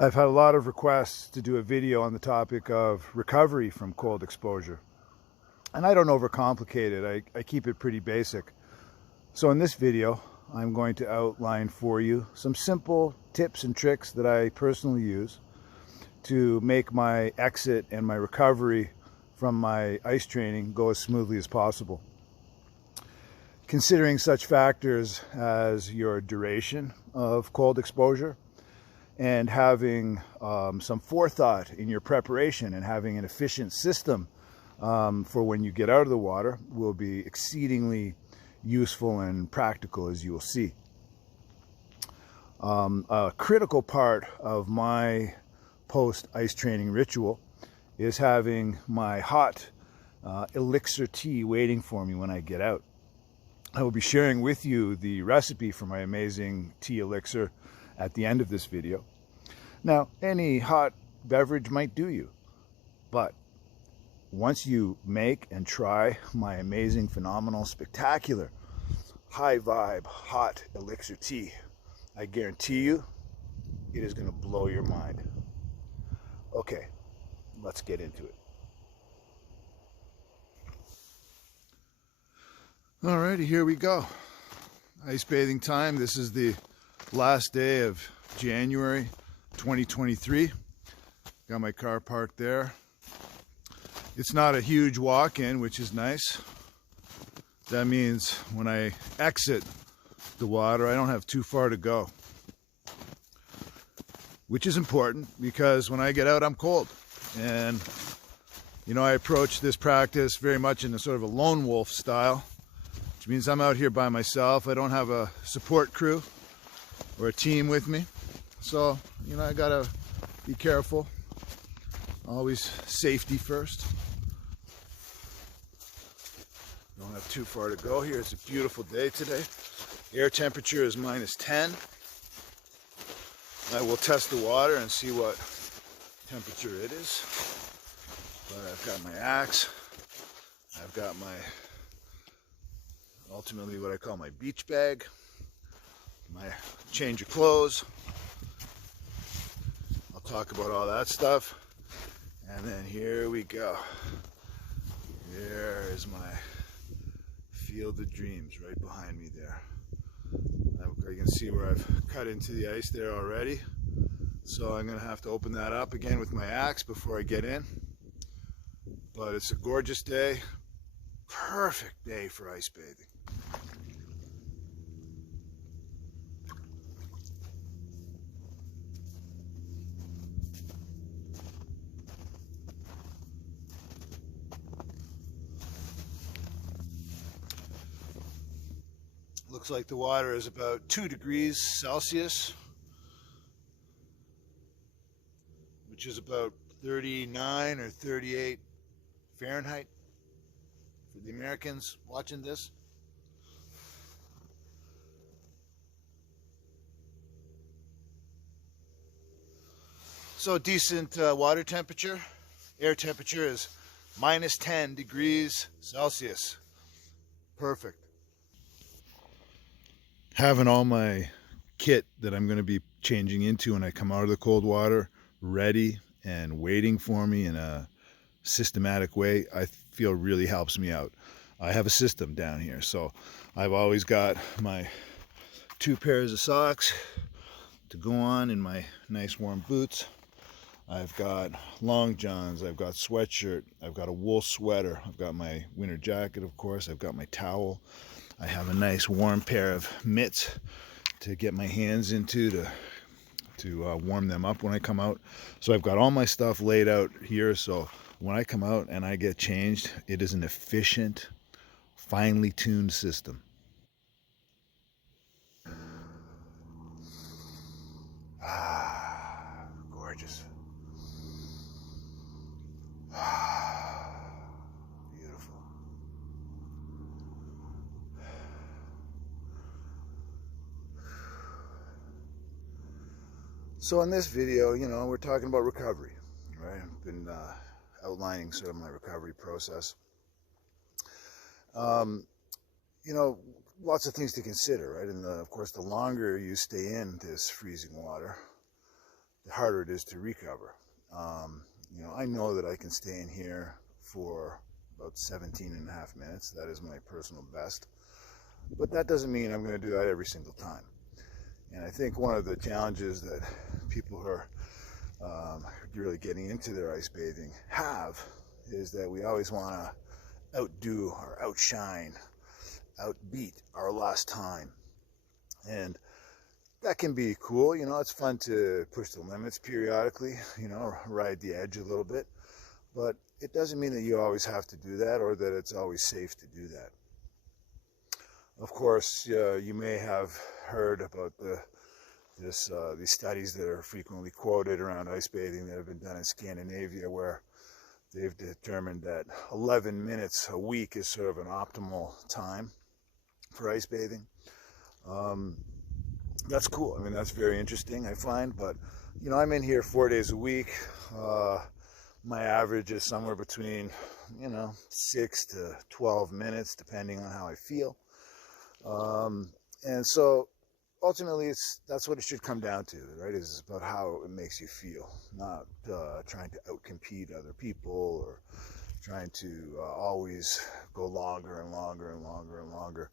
I've had a lot of requests to do a video on the topic of recovery from cold exposure. And I don't overcomplicate it, I keep it pretty basic. So in this video, I'm going to outline for you some simple tips and tricks that I personally use to make my exit and my recovery from my ice training go as smoothly as possible. Considering such factors as your duration of cold exposure, and having some forethought in your preparation and having an efficient system for when you get out of the water will be exceedingly useful and practical, as you will see. A critical part of my post-ice training ritual is having my hot elixir tea waiting for me when I get out. I will be sharing with you the recipe for my amazing tea elixir at the end of this video. Now, any hot beverage might do you, but once you make and try my amazing, phenomenal, spectacular, high vibe, hot elixir tea, I guarantee you it is going to blow your mind. Okay, let's get into it. Alrighty, here we go. Ice bathing time. This is the last day of January 2023. Got my car parked there. It's not a huge walk-in, which is nice. That means when I exit the water, I don't have too far to go, which is important because when I get out, I'm cold. And you know, I approach this practice very much in a sort of a lone wolf style, which means I'm out here by myself. I don't have a support crew or a team with me. So, you know, I gotta be careful. Always safety first. Don't have too far to go here. It's a beautiful day today. Air temperature is -10. I will test the water and see what temperature it is. But I've got my axe. I've got my, ultimately what I call my beach bag. My change of clothes. I'll talk about all that stuff. And then here we go. There is my field of dreams right behind me there. You can see where I've cut into the ice there already. So I'm going to have to open that up again with my axe before I get in. But it's a gorgeous day. Perfect day for ice bathing. Looks like the water is about 2 degrees Celsius, which is about 39 or 38 Fahrenheit for the Americans watching this. So decent water temperature. Air temperature is -10 degrees Celsius. Perfect. Having all my kit that I'm going to be changing into when I come out of the cold water ready and waiting for me in a systematic way, I feel really helps me out. I have a system down here, so I've always got my 2 pairs of socks to go on in my nice warm boots. I've got long johns, I've got sweatshirt, I've got a wool sweater, I've got my winter jacket, of course, I've got my towel. I have a nice warm pair of mitts to get my hands into to warm them up when I come out. So I've got all my stuff laid out here, so when I come out and I get changed, it is an efficient, finely tuned system. Ah, gorgeous. Beautiful. So in this video, you know, we're talking about recovery, right? I've been outlining sort of my recovery process. You know, lots of things to consider, right? And of course, the longer you stay in this freezing water, the harder it is to recover. You know, I know that I can stay in here for about 17 and a half minutes. That is my personal best. But that doesn't mean I'm going to do that every single time. And I think one of the challenges that people who are really getting into their ice bathing have is that we always want to outdo or outshine, outbeat our last time. And that can be cool. You know, it's fun to push the limits periodically, you know, ride the edge a little bit. But it doesn't mean that you always have to do that or that it's always safe to do that. Of course, you may have heard about these studies that are frequently quoted around ice bathing that have been done in Scandinavia, where they've determined that 11 minutes a week is sort of an optimal time for ice bathing. That's cool. I mean, that's very interesting, I find. But, you know, I'm in here 4 days a week. My average is somewhere between, you know, 6 to 12 minutes, depending on how I feel. And so ultimately that's what it should come down to, right? It's about how it makes you feel, not trying to outcompete other people or trying to always go longer and longer and longer and longer.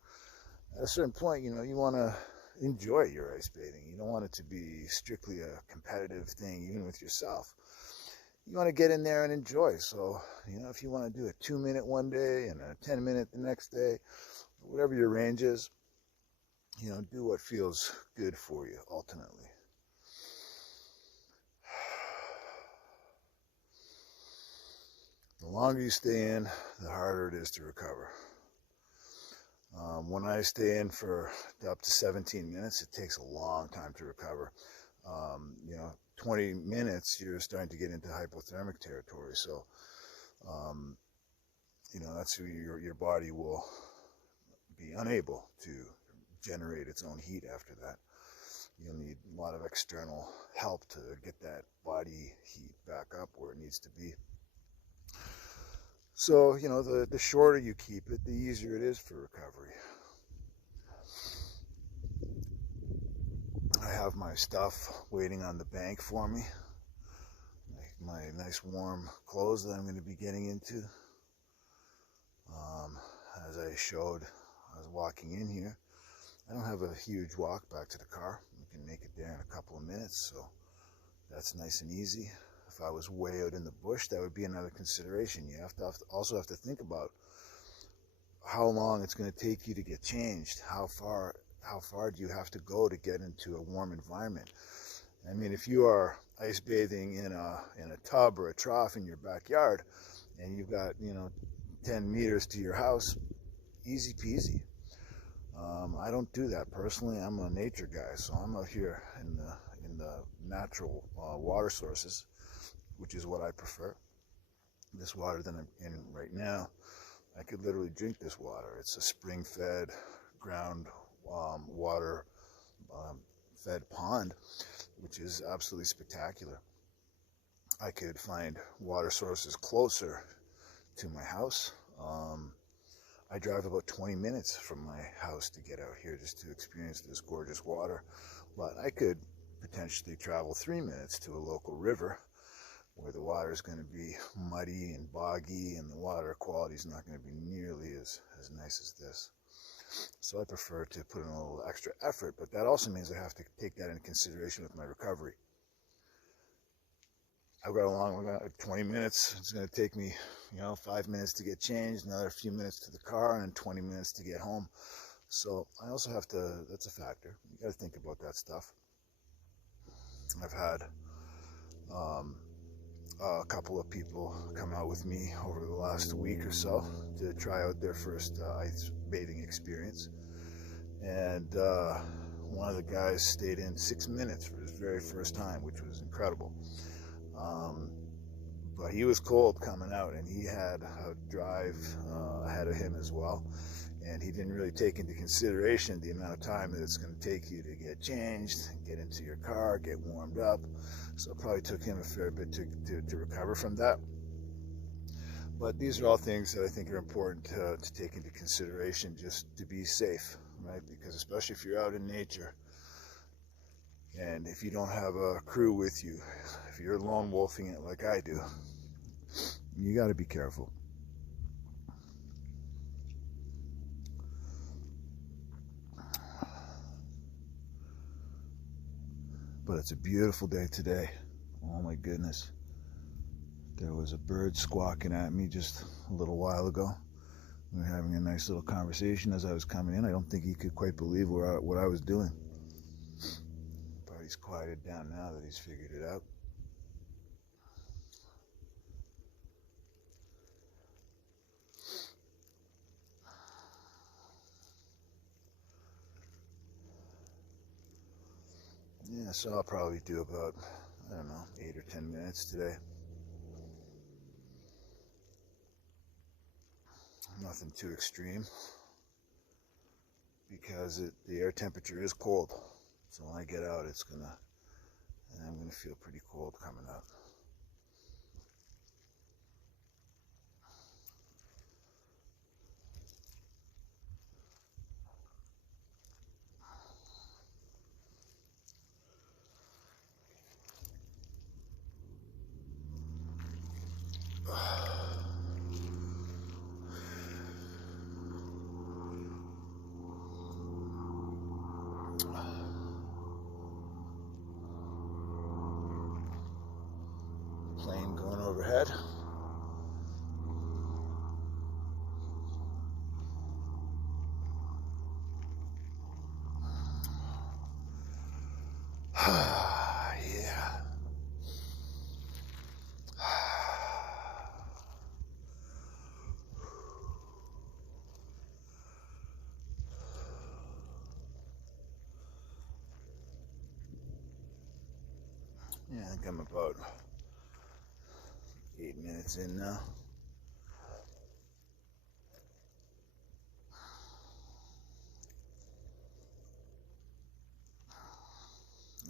At a certain point, you know, you want to enjoy your ice bathing. You don't want it to be strictly a competitive thing, even with yourself. You want to get in there and enjoy. So, you know, if you want to do a 2-minute one day and a 10-minute the next day, whatever your range is, you know, do what feels good for you ultimately. The longer you stay in, the harder it is to recover. When I stay in for up to 17 minutes, it takes a long time to recover. You know, 20 minutes, you're starting to get into hypothermic territory. So, you know, that's your body will be unable to generate its own heat after that. You'll need a lot of external help to get that body heat back up where it needs to be. So, you know, the shorter you keep it, the easier it is for recovery. I have my stuff waiting on the bank for me. My nice warm clothes that I'm going to be getting into. As I showed, I was walking in here. I don't have a huge walk back to the car. We can make it there in a couple of minutes, so that's nice and easy. If I was way out in the bush, that would be another consideration. You also have to think about how long it's going to take you to get changed. How far do you have to go to get into a warm environment? I mean, if you are ice bathing in a tub or a trough in your backyard, and you've got, you know, 10 meters to your house, easy peasy. I don't do that personally. I'm a nature guy, so I'm out here in the natural water sources, which is what I prefer. This water that I'm in right now, I could literally drink this water. It's a spring-fed, ground water fed pond, which is absolutely spectacular. I could find water sources closer to my house. I drive about 20 minutes from my house to get out here just to experience this gorgeous water, but I could potentially travel 3 minutes to a local river where the water is going to be muddy and boggy and the water quality is not going to be nearly as nice as this. So I prefer to put in a little extra effort, but that also means I have to take that into consideration with my recovery. I've got about 20 minutes. It's going to take me, you know, 5 minutes to get changed, another few minutes to the car, and 20 minutes to get home. So I also have to, that's a factor. You got to think about that stuff. I've had a couple of people come out with me over the last week or so to try out their first ice bathing experience. And one of the guys stayed in 6 minutes for his very first time, which was incredible. But he was cold coming out, and he had a drive ahead of him as well. And he didn't really take into consideration the amount of time that it's going to take you to get changed, get into your car, get warmed up. So it probably took him a fair bit to recover from that. But these are all things that I think are important to take into consideration just to be safe, right? Because especially if you're out in nature, And if you don't have a crew with you, if you're lone wolfing it like I do, you got to be careful. But it's a beautiful day today. Oh my goodness. There was a bird squawking at me just a little while ago. We were having a nice little conversation as I was coming in. I don't think he could quite believe what I was doing. But he's quieted down now that he's figured it out. Yeah, so I'll probably do about, I don't know, 8 or 10 minutes today. Nothing too extreme, because the air temperature is cold. So when I get out, I'm gonna feel pretty cold coming out. Plane going overhead. Yeah. Yeah, I think I'm about 8 minutes in now.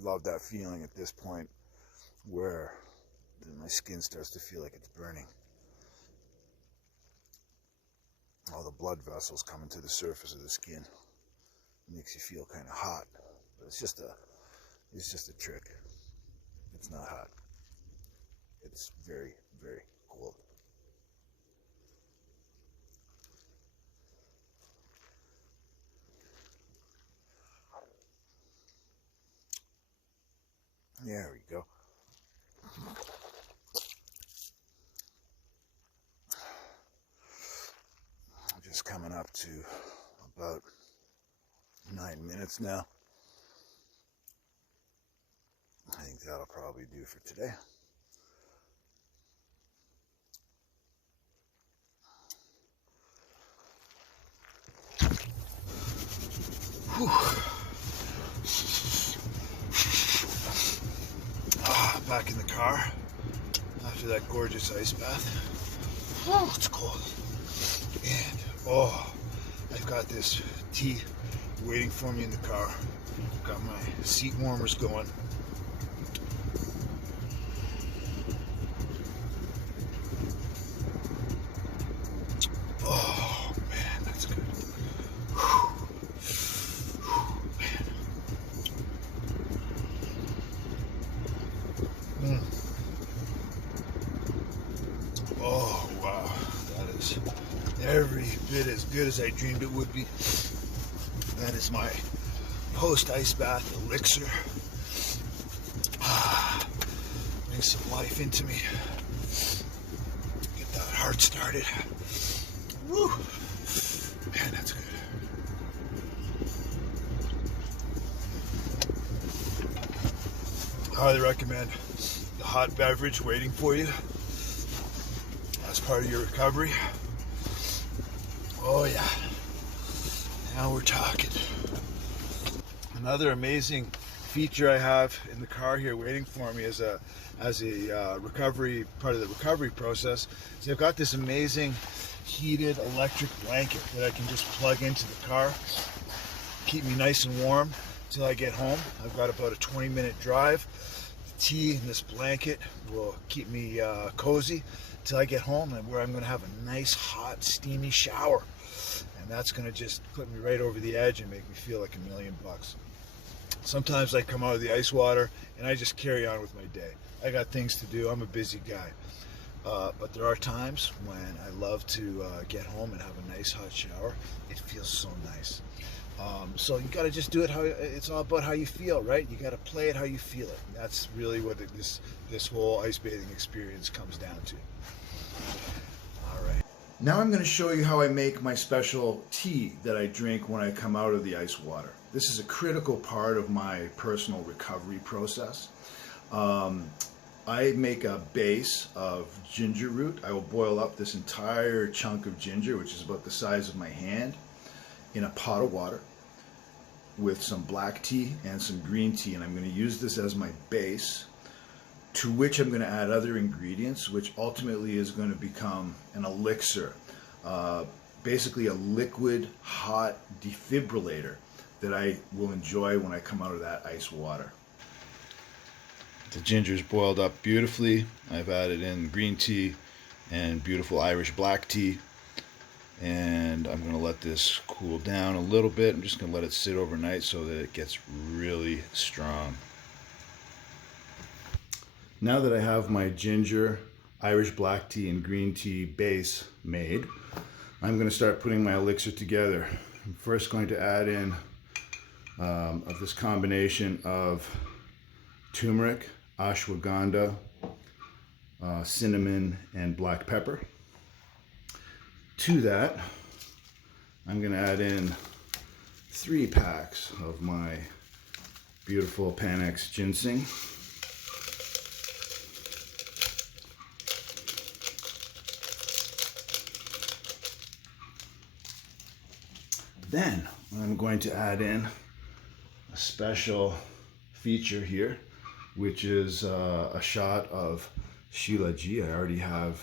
Love that feeling at this point where my skin starts to feel like it's burning. All the blood vessels coming to the surface of the skin. It makes you feel kind of hot, but it's just a trick. It's not hot. It's very, very cold. There we go. I'm just coming up to about 9 minutes now. I think that'll probably do for today. Back in the car after that gorgeous ice bath. Oh, it's cold. And I've got this tea waiting for me in the car. Got my seat warmers going. Oh man, that's good. Man. Oh wow, that is every bit as good as I dreamed it would be. That is my post-ice bath elixir. Bring some life into me. Get that heart started. Woo! Man, that's good. Highly recommend the hot beverage waiting for you as part of your recovery. Oh yeah, now we're talking. Another amazing feature I have in the car here waiting for me as a recovery, part of the recovery process, is I've got this amazing heated electric blanket that I can just plug into the car, keep me nice and warm till I get home. I've got about a 20-minute drive. The tea and this blanket will keep me cozy till I get home, and where I'm going to have a nice hot steamy shower, and that's going to just put me right over the edge and make me feel like $1,000,000. Sometimes I come out of the ice water and I just carry on with my day. I got things to do. I'm a busy guy. But there are times when I love to get home and have a nice hot shower. It feels so nice. So you got to just do it it's all about how you feel, right? You got to play it how you feel it. And that's really what this whole ice bathing experience comes down to. All right. Now I'm going to show you how I make my special tea that I drink when I come out of the ice water. This is a critical part of my personal recovery process. I make a base of ginger root. I will boil up this entire chunk of ginger, which is about the size of my hand, in a pot of water with some black tea and some green tea, and I'm going to use this as my base, to which I'm going to add other ingredients, which ultimately is going to become an elixir, basically a liquid hot defibrillator that I will enjoy when I come out of that ice water. The ginger's boiled up beautifully. I've added in green tea and beautiful Irish black tea, and I'm going to let this cool down a little bit. I'm just going to let it sit overnight so that it gets really strong. Now that I have my ginger, Irish black tea, and green tea base made, I'm going to start putting my elixir together. I'm first going to add in of this combination of turmeric, ashwagandha, cinnamon, and black pepper. To that, I'm going to add in 3 packs of my beautiful Panax ginseng. Then I'm going to add in a special feature here, which is a shot of shilajit. I already have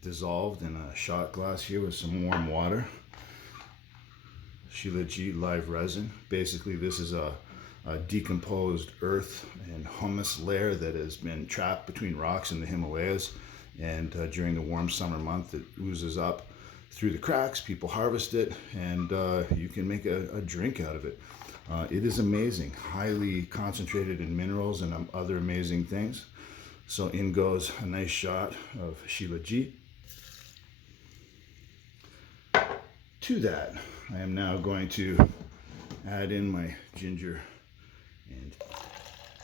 dissolved in a shot glass here with some warm water. Shilajit live resin. Basically, this is a decomposed earth and humus layer that has been trapped between rocks in the Himalayas, and during the warm summer month it oozes up through the cracks. People harvest it, and you can make a drink out of it. It is amazing, highly concentrated in minerals and other amazing things. So in goes a nice shot of shilajit. To that, I am now going to add in my ginger and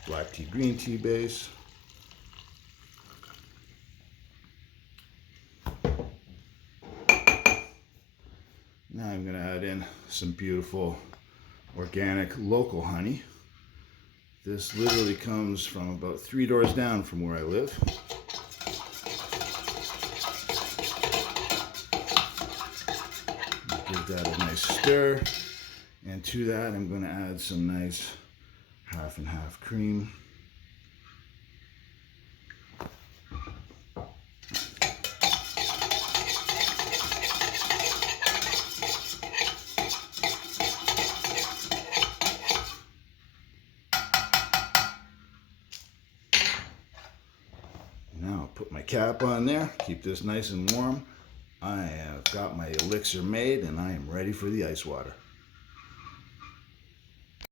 black tea, green tea base. Now I'm going to add in some beautiful organic local honey. This literally comes from about 3 doors down from where I live. Give that a nice stir, and to that I'm going to add some nice half and half cream. Now put my cap on there, keep this nice and warm. I have got my elixir made, and I am ready for the ice water.